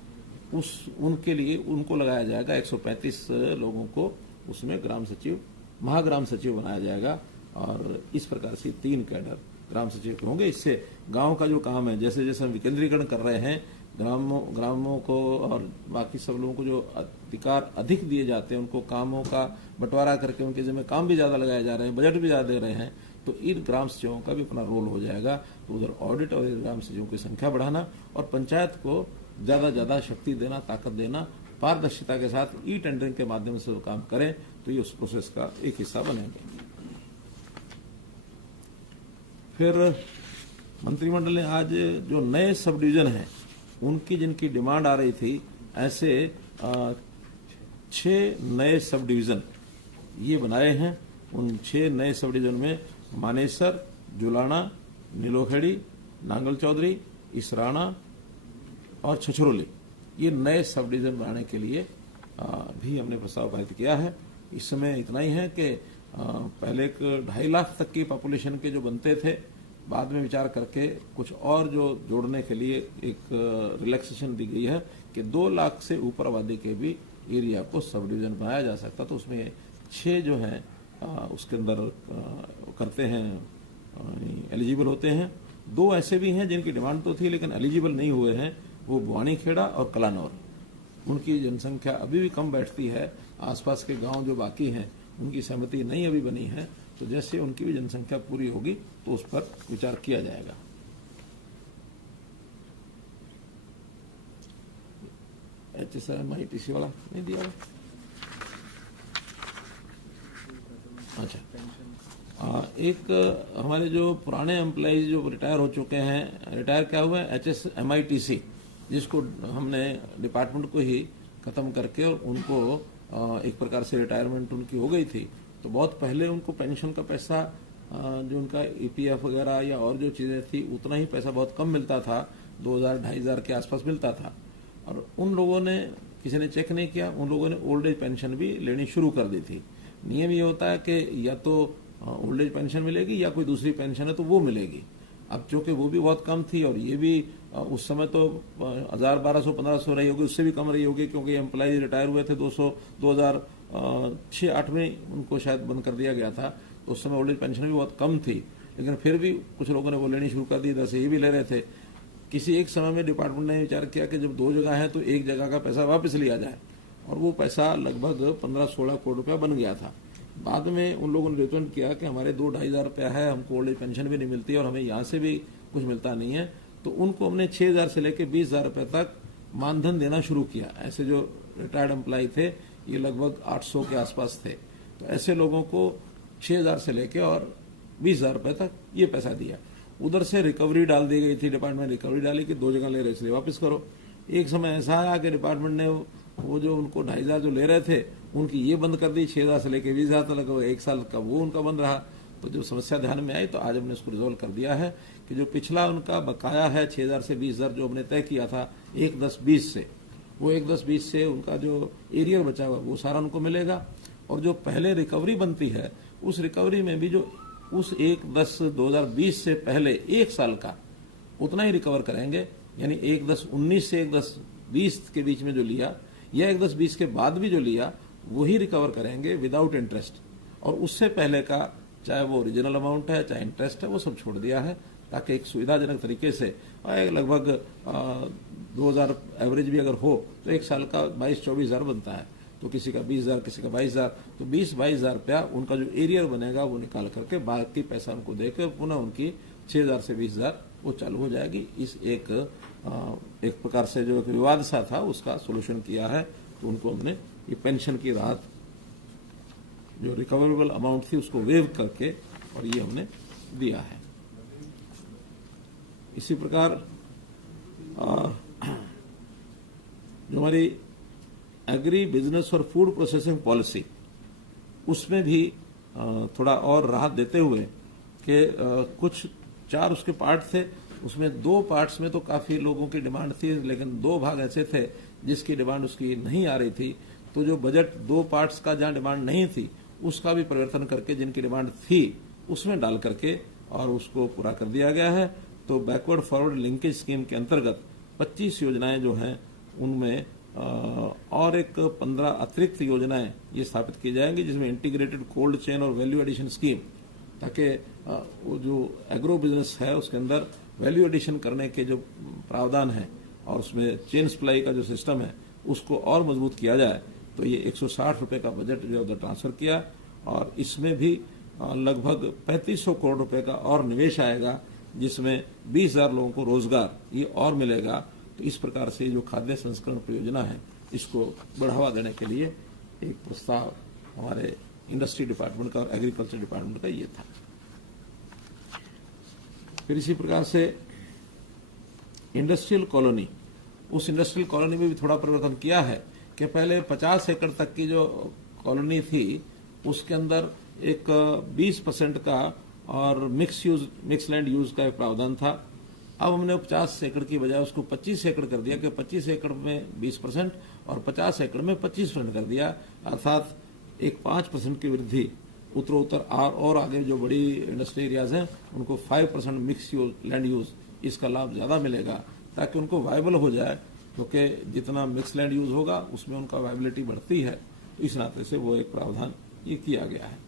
उनके लिए उनको लगाया जाएगा, 135 लोगों को उसमें ग्राम सचिव, महाग्राम सचिव बनाया जाएगा। और इस प्रकार से 3 कैडर ग्राम सचिव के होंगे। इससे गांव का जो काम है, जैसे जैसे हम विकेंद्रीकरण कर रहे हैं, ग्रामों को और बाकी सब लोगों को जो अधिकार अधिक दिए जाते हैं, उनको कामों का बंटवारा करके उनके जिम्मे काम भी ज्यादा लगाए जा रहे हैं, बजट भी ज्यादा दे रहे हैं, तो इन ग्राम सचिवों का भी अपना रोल हो जाएगा। तो उधर ऑडिट और ग्राम सचिवों की संख्या बढ़ाना और पंचायत को ज्यादा शक्ति देना, ताकत देना, पारदर्शिता के साथ ई टेंडरिंग के माध्यम से वो काम करें, तो ये उस प्रोसेस का एक हिस्सा बनेंगे। फिर मंत्रिमंडल ने आज जो नए सब डिवीजन हैं, उनकी जिनकी डिमांड आ रही थी, ऐसे 6 नए सब डिवीजन ये बनाए हैं। उन 6 नए सब डिवीजन में मानेसर, जुलाना, नीलोखेड़ी, नांगल चौधरी, इसराना और छछरौली, ये नए सब डिवीजन बनाने के लिए भी हमने प्रस्ताव पारित किया है। इस समय इतना ही है कि पहले 2.5 लाख तक की पॉपुलेशन के जो बनते थे, बाद में विचार करके कुछ और जो जोड़ने के लिए एक रिलैक्सेशन दी गई है कि 2 लाख से ऊपर आबादी के भी एरिया को सब डिवीजन बनाया जा सकता। तो उसमें 6 जो हैं उसके अंदर करते हैं, एलिजिबल होते हैं। 2 ऐसे भी हैं जिनकी डिमांड तो थी लेकिन एलिजिबल नहीं हुए हैं, वो बुआनीखेड़ा और कलानौर। उनकी जनसंख्या अभी भी कम बैठती है, आसपास के गांव जो बाकी हैं उनकी सहमति नहीं अभी बनी है, तो जैसे उनकी भी जनसंख्या पूरी होगी तो उस पर विचार किया जाएगा। HSMITC वाला नहीं दिया हुआ? अच्छा, एक हमारे जो पुराने एम्प्लॉइज जो रिटायर हो चुके हैं, रिटायर क्या हुआ है, HSMITC, जिसको हमने डिपार्टमेंट को ही खत्म करके और उनको एक प्रकार से रिटायरमेंट उनकी हो गई थी, तो बहुत पहले उनको पेंशन का पैसा जो उनका EPF वगैरह या और जो चीज़ें थी, उतना ही पैसा बहुत कम मिलता था, 2000-2500 के आसपास मिलता था। और उन लोगों ने, किसी ने चेक नहीं किया, उन लोगों ने ओल्ड एज पेंशन भी लेनी शुरू कर दी थी। नियम ये होता है कि या तो ओल्ड एज पेंशन मिलेगी या कोई दूसरी पेंशन है तो वो मिलेगी। अब चूंकि वो भी बहुत कम थी और ये भी उस समय तो 1000, 1200, 1500 रही होगी, उससे भी कम रही होगी, क्योंकि एम्प्लॉय रिटायर हुए थे 2006-08 में उनको शायद बंद कर दिया गया था, तो उस समय ओल्ड एज पेंशन भी बहुत कम थी। लेकिन फिर भी कुछ लोगों ने वो लेनी शुरू कर दी, इधर से ये भी ले रहे थे। किसी एक समय में डिपार्टमेंट ने विचार किया कि जब 2 जगह है तो एक जगह का पैसा वापस लिया जाए, और वो पैसा लगभग 15-16 करोड़ रुपया बन गया था। बाद में उन लोगों ने रिकमेंड किया कि हमारे 2-2.5 हज़ार रुपया है, हमको ओल्ड एज पेंशन भी नहीं मिलती और हमें यहाँ से भी कुछ मिलता नहीं है, तो उनको हमने 6,000 से लेकर 20,000 रुपये तक मानधन देना शुरू किया। ऐसे जो रिटायर्ड एम्प्लॉय थे, ये लगभग 800 के आसपास थे, तो ऐसे लोगों को 6,000 से लेकर और 20,000 रुपये तक ये पैसा दिया। उधर से रिकवरी डाल दी गई थी, डिपार्टमेंट रिकवरी डाली कि 2 जगह ले रहे इसलिए वापस करो। एक समय ऐसा आया कि डिपार्टमेंट ने वो जो उनको 2,500 जो ले रहे थे उनकी ये बंद कर दी, 6,000 से लेकर 20,000 तक, 1 साल का वो उनका बंद रहा। तो जब समस्या ध्यान में आई तो आज हमने उसको रिजोल्व कर दिया है कि जो पिछला उनका बकाया है 6,000 से 20,000 जो हमने तय किया था 1/10/20 से, वो 1/10/20 से उनका जो एरियर बचा हुआ वो सारा उनको मिलेगा। और जो पहले रिकवरी बनती है उस रिकवरी में भी जो उस 1/10/2020 से पहले 1 साल का उतना ही रिकवर करेंगे, यानी 1/10/19 से 1/10/20 के बीच में जो लिया या 1/10/20 के बाद भी जो लिया वही रिकवर करेंगे विदाउट इंटरेस्ट। और उससे पहले का चाहे वो ओरिजिनल अमाउंट है चाहे इंटरेस्ट है वो सब छोड़ दिया है, ताकि एक सुविधाजनक तरीके से लगभग 2000 एवरेज भी अगर हो तो एक साल का 22-24 हज़ार बनता है, तो किसी का 20,000 किसी का 22,000, तो 20-22 हज़ार रुपया उनका जो एरियर बनेगा वो निकाल करके बाकी पैसा उनको देकर पुनः उनकी 6,000 से 20,000 वो चालू हो जाएगी। इस एक प्रकार से जो एक विवाद सा था उसका सोल्यूशन किया है। तो उनको हमने ये पेंशन की राहत जो रिकवरेबल अमाउंट थी उसको वेव करके और ये हमने दिया है। इसी प्रकार जो हमारी एग्री बिजनेस और फूड प्रोसेसिंग पॉलिसी उसमें भी थोड़ा और राहत देते हुए कि कुछ 4 उसके पार्ट थे, उसमें 2 पार्ट्स में तो काफी लोगों की डिमांड थी, लेकिन 2 भाग ऐसे थे जिसकी डिमांड उसकी नहीं आ रही थी। तो जो बजट 2 पार्ट्स का जहां डिमांड नहीं थी उसका भी परिवर्तन करके जिनकी डिमांड थी उसमें डाल करके और उसको पूरा कर दिया गया है। तो बैकवर्ड फॉरवर्ड लिंकेज स्कीम के अंतर्गत 25 योजनाएं जो हैं उनमें और एक 15 अतिरिक्त योजनाएं ये स्थापित की जाएंगी, जिसमें इंटीग्रेटेड कोल्ड चेन और वैल्यू एडिशन स्कीम, ताकि वो जो एग्रो बिजनेस है उसके अंदर वैल्यू एडिशन करने के जो प्रावधान है और उसमें चेन सप्लाई का जो सिस्टम है उसको और मजबूत किया जाए। तो ये 160 रुपए का बजट जो उधर ट्रांसफर किया और इसमें भी लगभग 3500 करोड़ रुपए का और निवेश आएगा, जिसमें 20,000 लोगों को रोजगार ये और मिलेगा। तो इस प्रकार से जो खाद्य संस्करण परियोजना है इसको बढ़ावा देने के लिए एक प्रस्ताव हमारे इंडस्ट्री डिपार्टमेंट का और एग्रीकल्चर डिपार्टमेंट का ये था। फिर इसी प्रकार से इंडस्ट्रियल कॉलोनी, उस इंडस्ट्रियल कॉलोनी में भी थोड़ा परिवर्तन किया है कि पहले 50 एकड़ तक की जो कॉलोनी थी उसके अंदर एक 20% का और मिक्स लैंड यूज का एक प्रावधान था। अब हमने 50 एकड़ की बजाय उसको 25 एकड़ कर दिया कि 25 एकड़ में 20% और 50 एकड़ में 25% कर दिया, अर्थात एक 5% की वृद्धि उत्तरोत्तर और आगे जो बड़ी इंडस्ट्री एरियाज हैं उनको 5% मिक्स लैंड यूज इसका लाभ ज्यादा मिलेगा, ताकि उनको वायबल हो जाए, क्योंकि जितना मिक्स लैंड यूज होगा उसमें उनका वायबिलिटी बढ़ती है। तो इस नाते से वो एक प्रावधान ये किया गया है।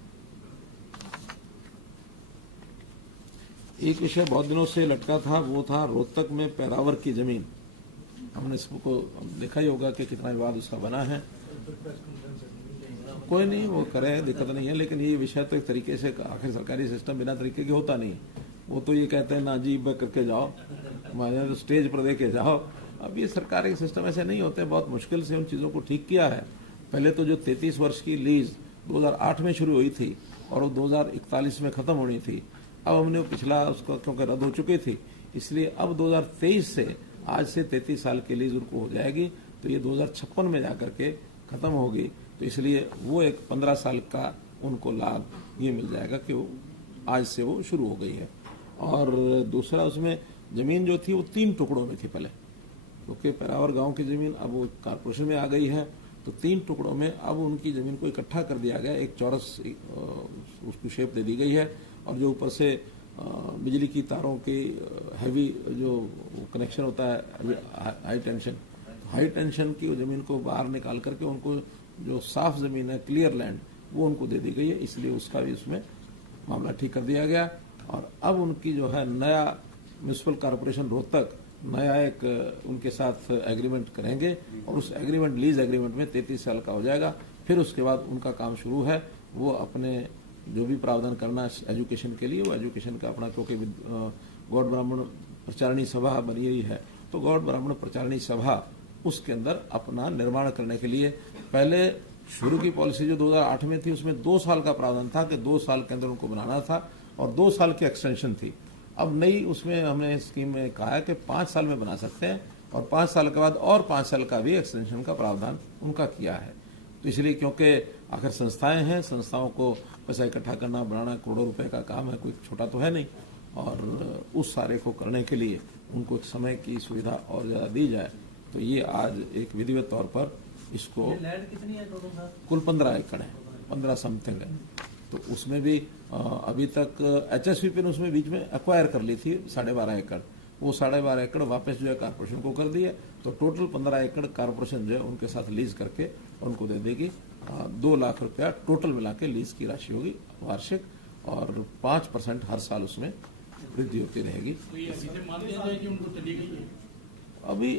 एक विषय बहुत दिनों से लटका था, वो था रोहतक में पैरावर की जमीन। हमने इसको देखा ही होगा कि कितना विवाद उसका बना है। कोई नहीं, वो करे, दिक्कत नहीं है, लेकिन ये विषय तो एक तरीके से आखिर सरकारी सिस्टम बिना तरीके के होता नहीं। वो तो ये कहते हैं ना अजीब करके जाओ, हमारे तो स्टेज पर देके जाओ। अब ये सरकारी सिस्टम ऐसे नहीं होते, बहुत मुश्किल से उन चीज़ों को ठीक किया है। पहले तो जो 33 वर्ष की लीज 2008 में शुरू हुई थी और वो 2041 में खत्म होनी थी, अब हमने पिछला उसको क्योंकि रद्द हो चुकी थी, इसलिए अब 2023 से आज से 33 साल की लीज उनको हो जाएगी। तो ये 2056 में जाकर के खत्म होगी। तो इसलिए वो एक 15 साल का उनको लाभ ये मिल जाएगा कि वो आज से वो शुरू हो गई है। और दूसरा, उसमें जमीन जो थी वो 3 टुकड़ों में थी पहले, क्योंकि पैरावर गांव की जमीन अब वो कारपोरेशन में आ गई है। तो 3 टुकड़ों में अब उनकी जमीन को इकट्ठा कर दिया गया, एक चौरस उसकी शेप दे दी गई है। और जो ऊपर से बिजली की तारों की हैवी जो कनेक्शन होता है हाई टेंशन की जमीन को बाहर निकाल करके उनको जो साफ जमीन है, क्लियर लैंड, वो उनको दे दी गई है। इसलिए उसका भी उसमें मामला ठीक कर दिया गया। और अब उनकी जो है नया म्यूनिसिपल कॉर्पोरेशन रोहतक नया एक उनके साथ एग्रीमेंट करेंगे और उस एग्रीमेंट लीज एग्रीमेंट में 33 साल का हो जाएगा। फिर उसके बाद उनका काम शुरू है, वो अपने जो भी प्रावधान करना एजुकेशन के लिए, वो एजुकेशन का अपना, क्योंकि गौड़ ब्राह्मण प्रचारणी सभा बनी हुई है, तो गौड़ ब्राह्मण प्रचारणी सभा उसके अंदर अपना निर्माण करने के लिए पहले शुरू की पॉलिसी जो 2008 में थी उसमें 2 साल का प्रावधान था कि 2 साल के अंदर उनको बनाना था और 2 साल की एक्सटेंशन थी। अब नई उसमें हमने स्कीम में कहा है कि 5 साल में बना सकते हैं और 5 साल के बाद और 5 साल का भी एक्सटेंशन का प्रावधान उनका किया है। तो इसलिए क्योंकि आखिर संस्थाएं हैं, संस्थाओं को पैसा इकट्ठा करना, बनाना करोड़ों रुपए का काम है, कोई छोटा तो है नहीं। और उस सारे को करने के लिए उनको एक समय की सुविधा और ज़्यादा दी जाए। तो ये आज एक विधिवत तौर पर इसको, लैंड कितनी है टोटल सर? कुल 15 एकड़ है, 15 समथिंग है। तो उसमें भी अभी तक HSVP ने उसमें बीच में एक्वायर कर ली थी 12.5 एकड़, वो 12.5 एकड़ वापस जो है कारपोरेशन को कर दिए। तो टोटल 15 एकड़ कारपोरेशन जो है उनके साथ लीज करके उनको दे देगी। 2 लाख रुपया टोटल मिला के लीज की राशि होगी वार्षिक, और 5% हर साल उसमें वृद्धि होती रहेगी। तो ये सीधे मान लिया जाए कि उनको चली गई है? अभी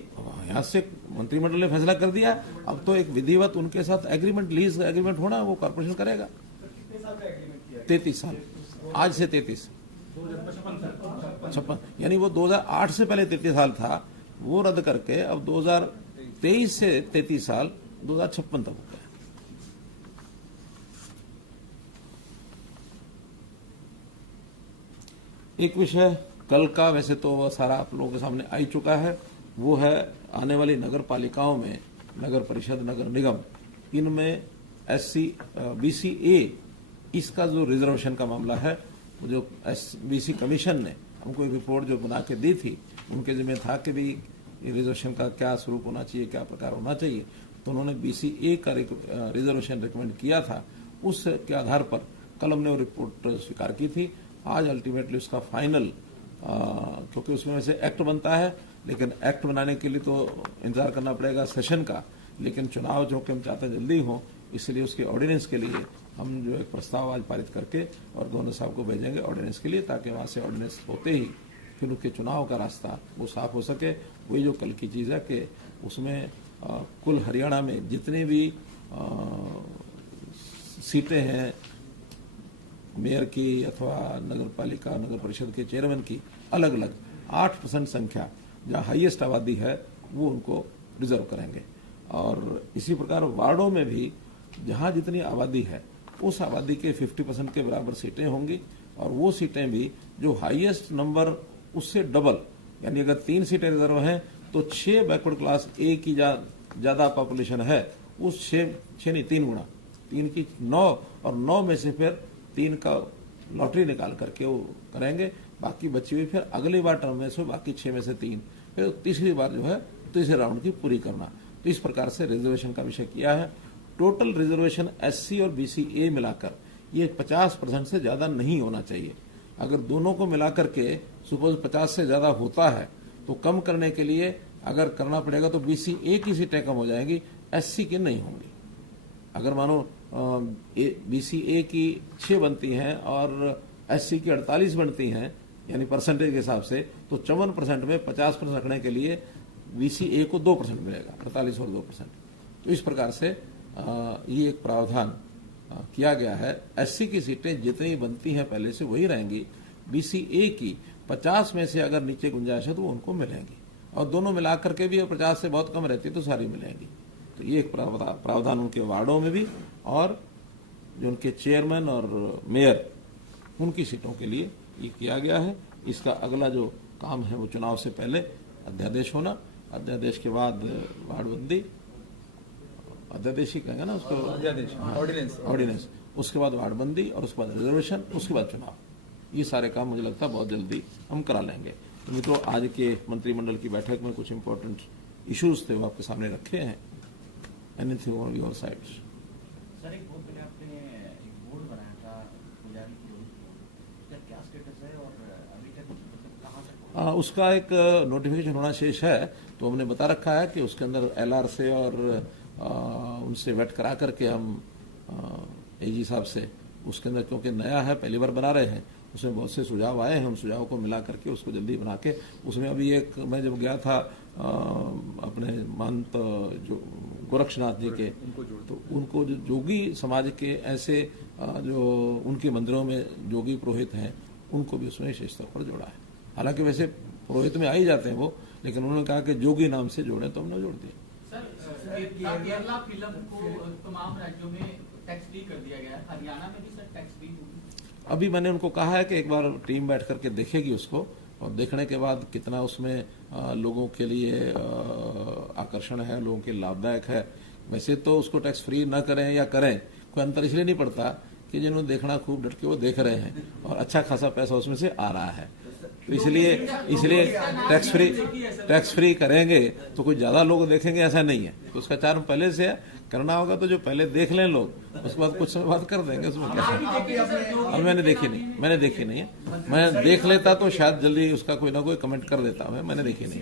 यहाँ से मंत्रिमंडल ने फैसला कर दिया, अब तो एक विधिवत उनके साथ एग्रीमेंट, लीज एग्रीमेंट होना, वो कॉर्पोरेशन करेगा। 33 साल, आज से 33 56, यानी वो 2008 से पहले 33 साल था, वो रद्द करके अब 2023 से 33 साल 2056 तक हो गया। एक विषय कल का वैसे तो वह सारा आप लोगों के सामने आ ही चुका है, वो है आने वाली नगर पालिकाओं में, नगर परिषद, नगर निगम, इनमें SC BCA इसका जो रिजर्वेशन का मामला है, जो BC कमीशन ने हमको एक रिपोर्ट जो बना के दी थी, उनके जिम्मे था कि भी रिजर्वेशन का क्या स्वरूप होना चाहिए, क्या प्रकार होना चाहिए, तो उन्होंने BCA का रिजर्वेशन रिकमेंड किया था। उसके आधार पर कल हमने वो रिपोर्ट स्वीकार की थी। आज अल्टीमेटली उसका फाइनल, क्योंकि उसमें वैसे एक्ट बनता है, लेकिन एक्ट बनाने के लिए तो इंतजार करना पड़ेगा सेशन का, लेकिन चुनाव जो कि हम चाहते हैं जल्दी हो, इसलिए उसके ऑर्डिनेंस के लिए हम जो एक प्रस्ताव आज पारित करके और गवर्नर साहब को भेजेंगे ऑर्डिनेंस के लिए, ताकि वहाँ से ऑर्डिनेंस होते ही फिर उसके चुनाव का रास्ता वो साफ हो सके। वही जो कल की चीज़ है कि उसमें कुल हरियाणा में जितनी भी सीटें हैं मेयर की अथवा नगर पालिका, नगर परिषद के चेयरमैन की, अलग अलग 8% संख्या जहाँ हाईएस्ट आबादी है वो उनको रिजर्व करेंगे। और इसी प्रकार वार्डों में भी जहाँ जितनी आबादी है उस आबादी के 50% के बराबर सीटें होंगी, और वो सीटें भी जो हाईएस्ट नंबर उससे डबल, यानी अगर 3 सीटें रिजर्व हैं तो 6 बैकवर्ड क्लास ए की ज़्यादा पॉपुलेशन है, उस 6 नहीं 3 गुना, 3 की 9, और 9 में से फिर 3 का लॉटरी निकाल करके वो करेंगे, बाकी बची हुई फिर अगली बार टर्म में से बाकी 6 में से 3, फिर तीसरी बार जो है तीसरे राउंड की पूरी करना। तो इस प्रकार से रिजर्वेशन का विषय किया है। टोटल रिजर्वेशन SC और BCA मिलाकर ये 50% से ज़्यादा नहीं होना चाहिए। अगर दोनों को मिलाकर के सपोज 50 से ज़्यादा होता है तो कम करने के लिए अगर करना पड़ेगा तो BCA की सीटें कम हो जाएंगी, SC की नहीं होंगी। अगर मानो BCA की 6 बनती हैं और SC की 48 बनती हैं, यानी परसेंटेज के हिसाब से, तो 54% में 50% रखने के लिए BCA को 2% मिलेगा, 48 और 2%। तो इस प्रकार से ये एक प्रावधान किया गया है। SC की सीटें जितनी बनती हैं पहले से वही रहेंगी, BCA की 50 में से अगर नीचे गुंजाइश है तो उनको मिलेंगी, और दोनों मिलाकर के भी 50 से बहुत कम रहती तो सारी मिलेंगी। तो ये एक प्रावधान उनके वार्डों में भी, और जो उनके चेयरमैन और मेयर उनकी सीटों के लिए ये किया गया है। इसका अगला जो काम है वो चुनाव से पहले अध्यादेश होना, अध्यादेश के बाद वार्डबंदी, अध्यादेश ही कहेंगे ना उसको, ऑर्डिनेंस, उसके बाद वार्डबंदी, और उसके बाद रिजर्वेशन, उसके बाद चुनाव। ये सारे काम मुझे लगता है बहुत जल्दी हम करा लेंगे। तो मित्रों, आज के मंत्रिमंडल की बैठक में कुछ इंपॉर्टेंट इश्यूज थे वो आपके सामने रखे हैं। Anything on your side? Sir, एक बहुत पहले आपने एक बोर्ड बनाया था पुजारी की ओर, उसका क्या स्टेटस है और अभी तक कहाँ तक? उसका एक नोटिफिकेशन होना शेष है, तो हमने बता रखा है कि उसके अंदर LR से और उनसे वेट करा करके हम AG साहब से उसके अंदर, क्योंकि नया है पहली बार बना रहे हैं, उसमें बहुत से सुझाव आए हैं, हम सुझावों को मिला करके उसको जल्दी बना के उसमें अभी एक, मैं जब गया था अपने महंत जो गोरक्षनाथ जी के, तो उनको जो जोगी समाज के ऐसे जो उनके मंदिरों में जोगी पुरोहित हैं उनको भी उसमें विशेष तौर पर जोड़ा है। हालांकि वैसे पुरोहित में आ ही जाते हैं वो, लेकिन उन्होंने कहा कि जोगी नाम से जोड़े, तो हमने जोड़ दिया। केरला फिल्म को तमाम राज्यों में टैक्स फ्री कर दिया गया है, हरियाणा में भी सर टैक्स फ्री होगी? अभी मैंने उनको कहा है कि एक बार टीम बैठ करके देखेगी उसको, और देखने के बाद कितना उसमें लोगों के लिए आकर्षण है, लोगों के लाभदायक है। वैसे तो उसको टैक्स फ्री ना करें या करें, कोई अंतर इसलिए नहीं पड़ता कि जिन्होंने देखना खूब डट के वो देख रहे हैं और अच्छा खासा पैसा उसमें से आ रहा है। तो इसलिए टैक्स फ्री करेंगे तो कुछ ज्यादा लोग देखेंगे ऐसा नहीं है। तो उसका चार्म पहले से है, करना होगा तो जो पहले देख लें लोग, उसके बाद कुछ समय बाद कर देंगे, उसमें क्या है। अब मैंने देखी नहीं है, मैं देख लेता तो शायद जल्दी उसका कोई ना कोई कमेंट कर देता हूँ, मैंने देखी नहीं।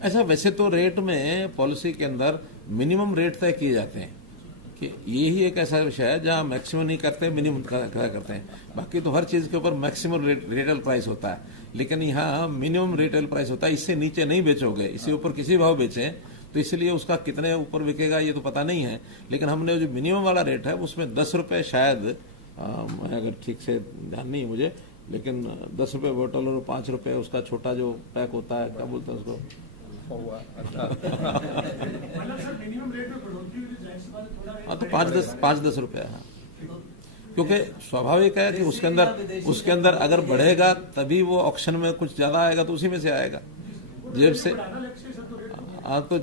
ऐसा वैसे तो रेट में पॉलिसी के अंदर मिनिमम रेट तय किए जाते हैं कि यही एक ऐसा विषय है जहां मैक्सिमम नहीं करते, मिनिमम करते हैं। बाकी तो हर चीज के ऊपर मैक्सिमम रिटेल प्राइस होता है, लेकिन यहाँ मिनिमम रिटेल प्राइस होता है। इससे नीचे नहीं बेचोगे, इससे ऊपर किसी भाव बेचें तो इसलिए उसका कितने ऊपर बिकेगा ये तो पता नहीं है। लेकिन हमने जो मिनिमम वाला रेट है उसमें 10 रुपये शायद, अगर ठीक से ध्यान नहीं है मुझे, लेकिन 10 रुपये बोतल और 5 रुपये उसका छोटा जो पैक होता है, क्या बोलते हैं उसको, हाँ तो 5-10 रुपये। हाँ, क्योंकि स्वाभाविक है कि उसके अंदर अगर बढ़ेगा तभी वो ऑक्शन में कुछ ज्यादा आएगा तो उसी में से आएगा, जेब से। हाँ तो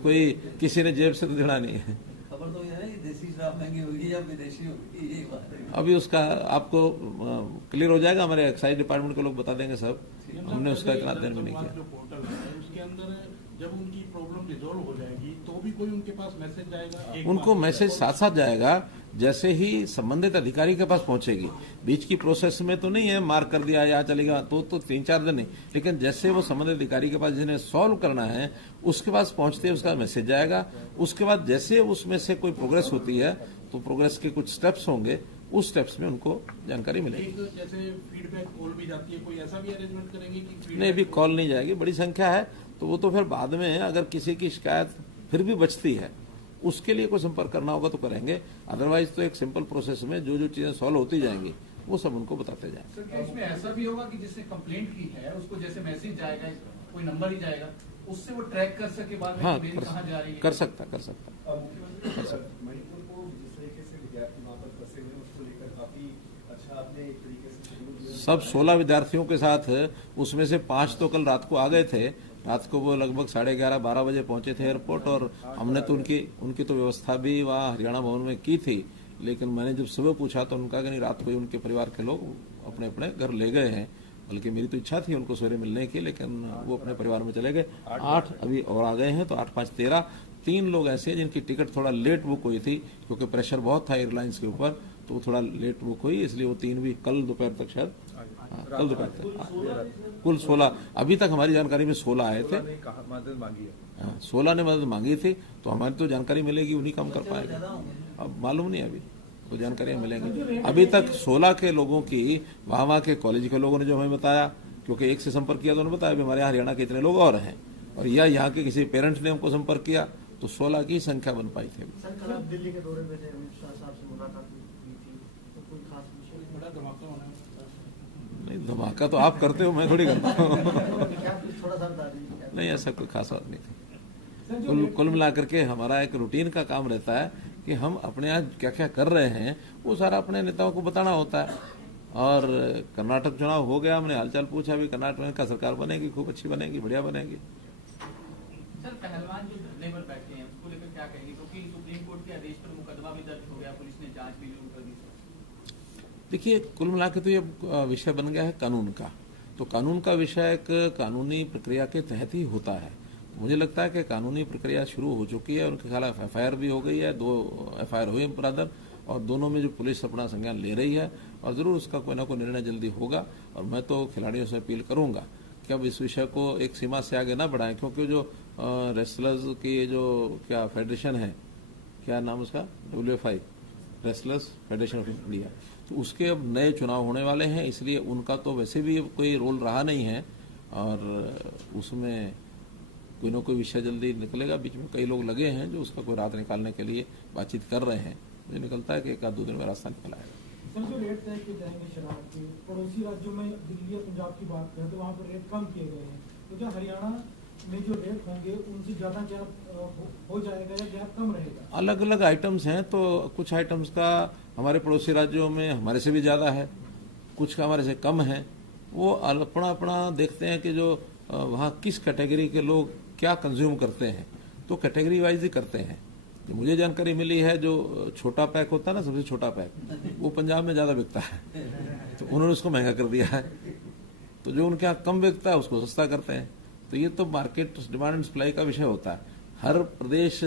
कोई किसी ने जेब से तो देना नहीं है। खबर तो ये है देसी शराब महंगी होगी या विदेशी होगी, यही बात है। अभी उसका आपको क्लियर हो जाएगा, हमारे एक्साइज डिपार्टमेंट के लोग बता देंगे सब। हमने उसका इतना अध्ययन भी नहीं किया। जो पोर्टल है उसके अंदर जब उनकी प्रॉब्लम रिजॉल्व हो जाएगी तो भी कोई उनके पास मैसेज जाएगा, उनको मैसेज साथ साथ जाएगा जैसे ही संबंधित अधिकारी के पास पहुंचेगी। बीच की प्रोसेस में तो नहीं है मार्क कर दिया या चलेगा तो 3-4 दिन नहीं, लेकिन जैसे वो संबंधित अधिकारी के पास जिन्हें सॉल्व करना है उसके पास पहुंचते ही उसका मैसेज जाएगा। उसके बाद जैसे उसमें से कोई प्रोग्रेस होती है तो प्रोग्रेस के कुछ स्टेप्स होंगे, उस स्टेप्स में उनको जानकारी मिलेगी। जैसे फीडबैक कॉल भी जाती है, कोई ऐसा भी अरेंजमेंट करेंगे कि नहीं, अभी कॉल नहीं जाएगी, बड़ी संख्या है तो वो तो फिर बाद में अगर किसी की शिकायत फिर भी बचती है उसके लिए कोई संपर्क करना होगा तो करेंगे। अदरवाइज तो एक सिंपल प्रोसेस में जो जो चीजें सॉल्व होती जाएंगी वो सब उनको बताते जाएं। सर क्या इसमें ऐसा भी होगा कि जिसने कंप्लेंट की है उसको जैसे मैसेज जाएगा, कोई नंबर ही जाएगा, उससे वो ट्रैक कर सके बाद में हाँ, मेल कहाँ जा रही है? कर सकता। मणिपुर को जिस तरीके से विद्यार्थी वहाँ पर फंसे हुए हैं उसको लेकर काफी अच्छा आपने एक तरीके से शेड्यूल सब 16 विद्यार्थियों के साथ, उसमें से 5 तो कल रात को आ गए थे। रात को वो लगभग 11:30-12 बजे पहुंचे थे एयरपोर्ट, और हमने तो उनकी तो व्यवस्था भी वहाँ हरियाणा भवन में की थी। लेकिन मैंने जब सुबह पूछा तो उनका कि नहीं, रात को ही उनके परिवार के लोग अपने अपने घर ले गए हैं। बल्कि मेरी तो इच्छा थी उनको सवेरे मिलने की, लेकिन वो अपने परिवार में चले गए। 8 अभी और आ गए हैं, तो 8, 5, 13। 3 लोग ऐसे हैं जिनकी टिकट थोड़ा लेट बुक हुई थी क्योंकि प्रेशर बहुत था एयरलाइंस के ऊपर, तो वो थोड़ा लेट बुक हुई, इसलिए वो 3 भी कल दोपहर तक शायद, कल दोपहर तक कुल 16। अभी तक हमारी जानकारी में 16 आए थे। मदद मांगी है। 16 ने मदद मांगी थी, तो हमारी तो जानकारी मिलेगी, उन्हीं काम कर पाएगा। अब मालूम नहीं, अभी तो जानकारियां मिलेंगी। अभी तक 16 के लोगों की वहाँ के कॉलेज के लोगों ने जो हमें बताया, क्योंकि एक से संपर्क किया तो उन्होंने बताया हमारे यहाँ हरियाणा के इतने लोग और हैं, और या यहाँ के किसी पेरेंट्स ने हमको संपर्क किया, तो 16 की संख्या बन पाई थी। दिल्ली के दौरे पे थे, अमित शाह साहब से मुलाकात हुई थी, तो कोई खास विषय बड़ा धमाका होना है। नहीं, धमाका तो आप करते हो, मैं थोड़ी करता हूँ। थोड़ा सा बता दीजिए। नहीं, ऐसा कोई खास बात नहीं थी। कुल मिला करके हमारा एक रूटीन का काम रहता है कि हम अपने यहाँ क्या क्या कर रहे हैं वो सारा अपने नेताओं को बताना होता है। और कर्नाटक चुनाव हो गया, हमने हालचाल पूछा, भी कर्नाटक का सरकार बनेगी, खूब अच्छी बनेगी, बढ़िया बनेगी। सर पहलवान जो धरने पर बैठे हैं उसको लेकर क्या कहेंगे, क्योंकि सुप्रीम कोर्ट के आदेश पर मुकदमा भी दर्ज हो गया, पुलिस ने जांच भी शुरू कर दी। देखिए, कुल मिला के तो ये विषय बन गया है कानून का, तो कानून का विषय एक कानूनी प्रक्रिया के तहत ही होता है। मुझे लगता है कि कानूनी प्रक्रिया शुरू हो चुकी है, उनके खिलाफ FIR भी हो गई है, 2 FIR हुए ब्रदर, और दोनों में जो पुलिस अपना संज्ञान ले रही है, और जरूर उसका कोई ना कोई निर्णय जल्दी होगा। और मैं तो खिलाड़ियों से अपील करूंगा कि अब इस विषय को एक सीमा से आगे ना बढ़ाएं, क्योंकि जो रेसलर्स की जो क्या फेडरेशन है, क्या नाम उसका, WFI, wrestlers federation of India, तो उसके अब नए चुनाव होने वाले हैं, इसलिए उनका तो वैसे भी कोई रोल रहा नहीं है, और उसमें कोई ना कोई विषय जल्दी निकलेगा। बीच में कई लोग लगे हैं जो उसका कोई रात निकालने के लिए बातचीत कर रहे हैं। मुझे निकलता है कि 1-2 दिन में रास्ता निकल आएगा। सर, जो रेट तय किए जाएंगे शराब के, पड़ोसी राज्यों में दिल्ली और पंजाब की बात करें तो वहाँ पर रेट कम किए गए हैं, तो क्या हरियाणा में जो रेट होंगे उनसे ज्यादा गैप हो जाएगा या गैप कम रहेगा? अलग अलग आइटम्स हैं, तो कुछ आइटम्स का हमारे पड़ोसी राज्यों में हमारे से भी ज्यादा है, कुछ का हमारे से कम है। वो अपना अपना देखते हैं कि जो वहाँ किस कैटेगरी के लोग क्या कंज्यूम करते हैं, तो कैटेगरी वाइज ही करते हैं। जो मुझे जानकारी मिली है, जो छोटा पैक होता है ना, सबसे छोटा पैक, वो पंजाब में ज्यादा बिकता है, तो उन्होंने उसको महंगा कर दिया है। तो जो उनके यहाँ कम बिकता है उसको सस्ता करते हैं। तो ये तो मार्केट डिमांड एंड सप्लाई का विषय होता है। हर प्रदेश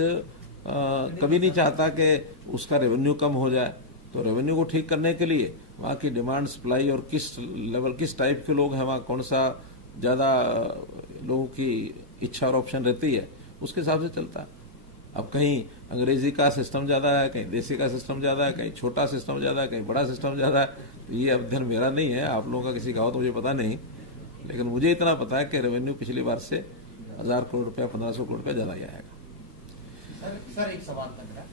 कभी नहीं चाहता कि उसका रेवेन्यू कम हो जाए, तो रेवेन्यू को ठीक करने के लिए वहाँ की डिमांड सप्लाई और किस लेवल, किस टाइप के लोग हैं वहाँ, कौन सा ज्यादा लोगों की इच्छा और ऑप्शन रहती है, उसके हिसाब से चलता है। अब कहीं अंग्रेजी का सिस्टम ज्यादा है, कहीं देसी का सिस्टम ज्यादा है, कहीं छोटा सिस्टम ज्यादा है, कहीं बड़ा सिस्टम ज्यादा है। तो ये अध्ययन मेरा नहीं है, आप लोगों का किसी का हो तो मुझे पता नहीं, लेकिन मुझे इतना पता है कि रेवेन्यू पिछली बार से 1000 करोड़ रुपया 1500 करोड़ रुपया ज्यादा ही आएगा। सर एक सवाल था मेरा,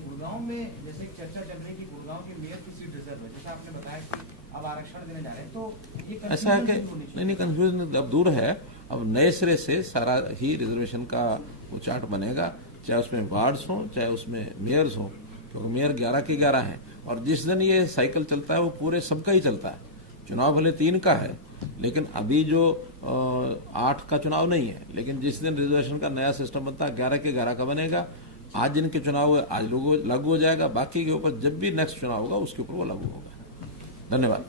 गुड़गांव में जैसे चर्चा चल रही है कि गुड़गांव के मेयर की सीट रिजर्व है, जैसा आपने बताया कि अब आरक्षण देने जा रहे हैं, तो ये ऐसा है कि नहीं कंफ्यूजन अब दूर है। अब नए सिरे से सारा ही रिजर्वेशन का वो चार्ट बनेगा, चाहे उसमें वार्ड्स हों चाहे उसमें मेयर्स हों, क्योंकि मेयर 11 के 11 हैं और जिस दिन ये साइकिल चलता है वो पूरे सबका ही चलता है। चुनाव भले 3 का है, लेकिन अभी जो 8 का चुनाव नहीं है, लेकिन जिस दिन रिजर्वेशन का नया सिस्टम बनता है 11 के 11 का बनेगा। आज जिनके चुनाव हुए आज लागू हो जाएगा, बाकी के ऊपर जब भी नेक्स्ट चुनाव होगा उसके ऊपर वो लागू होगा। धन्यवाद।